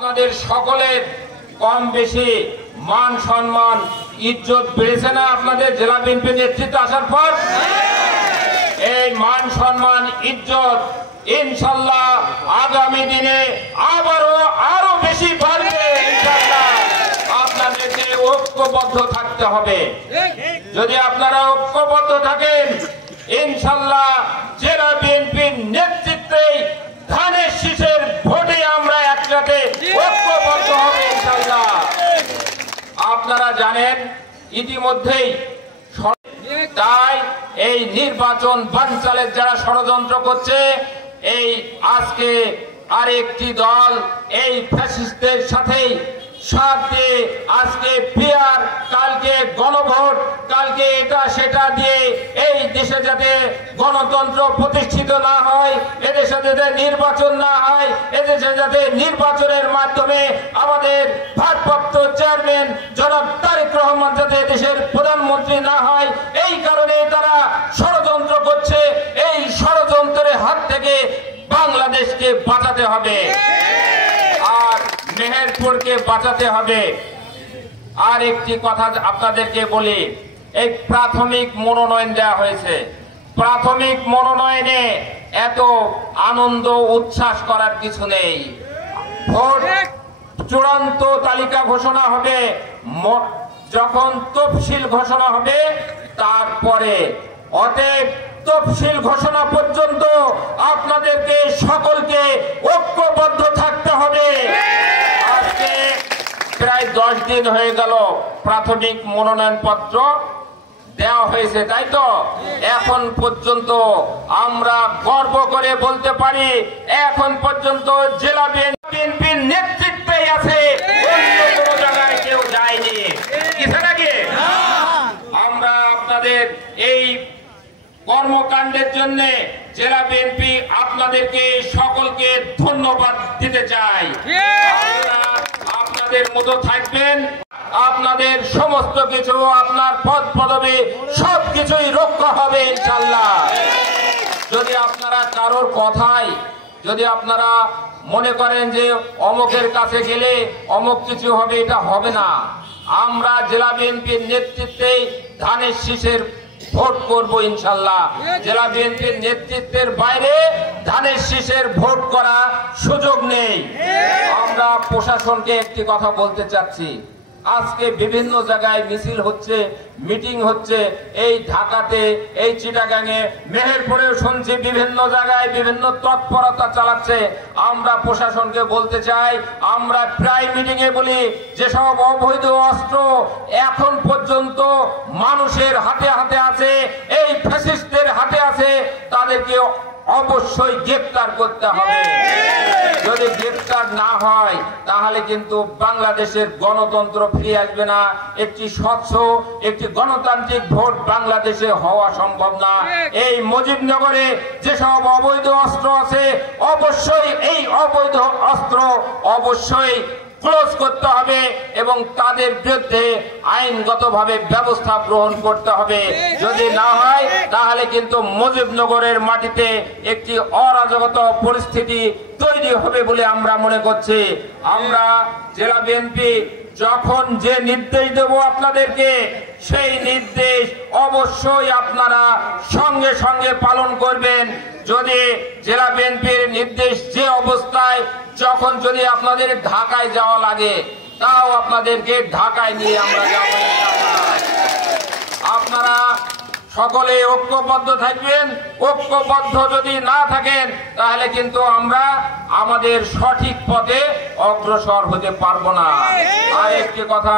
আপনাদের সকলের কম বেশি মান সম্মান ইজ্জত বেড়েছে না আপনাদের জেলা বিএনপি নেতৃত্বে আসার পর? এই মান সম্মান ইজ্জত ইনশাআল্লাহ আগামী দিনে আরো বেশি বাড়বে। ইনশাআল্লাহ আপনাদেরকে ঐক্যবদ্ধ থাকতে হবে। যদি আপনারা ঐক্যবদ্ধ থাকেন ইনশাআল্লাহ জেলা বিএনপির নেতৃত্বে ধানের শীষের ভোটে আমরা একসাথে ঐক্যবদ্ধ হবে ইনশাআল্লাহ। আপনারা জানেন ইতিমধ্যেই, তাই এই নির্বাচন বানচালের যারা ষড়যন্ত্র করছে, এই আজকে আরেকটি দল এই ফ্যাসিস্টদের সাথেই সাথে আজকে পিয়ার, কালকে গণভোট, কালকে এটা সেটা দিয়ে এই দেশে যাতে গণতন্ত্র প্রতিষ্ঠিত না হয়, এদেশে যাতে নির্বাচন না হয়, এদেশে যাতে নির্বাচনের মাধ্যমে আমাদের ভারপ্রাপ্ত চেয়ারম্যান জনাব তারেক রহমান যাতে দেশের প্রধানমন্ত্রী না হয়, এই কারণে তারা ষড়যন্ত্র করছে। এই ষড়যন্ত্রের হাত থেকে বাংলাদেশকে বাঁচাতে হবে আর মেহেরপুরকে বাঁচাতে হবে। আর একটি কথা আপনাদেরকে বলি, এই প্রাথমিক মনোনয়ন দেওয়া হয়েছে। প্রাথমিক মনোনয়নে এত আনন্দ উচ্ছ্বাস করার কিছু নেই। ভোট চূড়ান্ত তালিকা ঘোষণা হবে, যখন তফসিল ঘোষণা হবে তারপরে। অতএব তফসিল ঘোষণা পর্যন্ত আপনাদেরকে সকলকে ঐক্যবদ্ধ থাকতে হবে। আজকে প্রায় 10 দিন হয়ে গেল প্রাথমিক মনোনয়ন পত্র দেওয়া হয়েছে, তাই তো? এখন পর্যন্ত আমরা গর্ব করে বলতে পারি এখন পর্যন্ত জেলা বিএনপির নেতৃত্বেই আছে, অন্য কোনো জায়গায় কেউ যায়নি। কিছু নাকি? আমরা আপনাদের এই কর্মকাণ্ডের জন্য জেলা বিএনপি আপনাদেরকে সকলকে ধন্যবাদ দিতে চাই। আপনাদের মতো থাকবেন, আপনাদের সমস্ত কিছু, আপনার পদ পদবি সবকিছুই রক্ষা হবে ইনশাআল্লাহ। যদি আপনারা কারোর কথায় যদি আপনারা মনে করেন যে অমুকের কাছে গেলে অমুক কিছু হবে, এটা হবে না। আমরা জেলা বিএনপির নেতৃত্বে ধানের শীষের ভোট করব ইনশাআল্লাহ। জেলা বিএনপির নেতৃত্বের বাইরে ধানের শীষের ভোট করা সুযোগ নেই। আমরা প্রশাসনকে একটি কথা বলতে চাচ্ছি, আজকে বিভিন্ন জায়গায় মিছিল হচ্ছে, মিটিং হচ্ছে, এই ঢাকাতে, এই চিটাগাঙে, মেহেরপুরেও শুনছি বিভিন্ন জায়গায় বিভিন্ন তৎপরতা চালাচ্ছে। আমরা প্রশাসনকে বলতে চাই, আমরা প্রায় মিটিং এ বলি যেসব অবৈধ অস্ত্র এখন পর্যন্ত মানুষের হাতে হাতে আছে, এই ফ্যাসিস্টদের হাতে আছে, তাদেরকে অবশ্যই গ্রেফতার করতে হবে। যদি গ্রেফতার না হয় তাহলে কিন্তু বাংলাদেশের গণতন্ত্র ফিরে আসবে না। একটি স্বচ্ছ, একটি গণতান্ত্রিক ভোট বাংলাদেশে হওয়া সম্ভব না। এই মুজিবনগরে যেসব অবৈধ অস্ত্র আছে, অবশ্যই এই অবৈধ অস্ত্র অবশ্যই ক্লোজ করতে হবে এবং তাদের বিরুদ্ধে আইনগতভাবে ব্যবস্থা গ্রহণ করতে হবে। যদি না হয় তাহলে কিন্তু মুজিবনগরের মাটিতে একটি অরাজকতা পরিস্থিতি তৈরি হবে বলে আমরা মনে করছি। আমরা জেলা বিএনপি যখন যে নির্দেশ দেব আপনাদেরকে, সেই নির্দেশ অবশ্যই আপনারা সঙ্গে সঙ্গে পালন করবেন। যদি জেলা বিএনপির নির্দেশ যে অবস্থায়, যখন যদি আপনাদের ঢাকায় যাওয়া লাগে, তাও আপনাদেরকে ঢাকায় নিয়ে আমরা যাব। আপনারা সকলে ঐক্যবদ্ধ থাকবেন। ঐক্যবদ্ধ যদি না থাকেন তাহলে কিন্তু আমরা আমাদের সঠিক পথে অগ্রসর হতে পারবো না। আর একটি কথা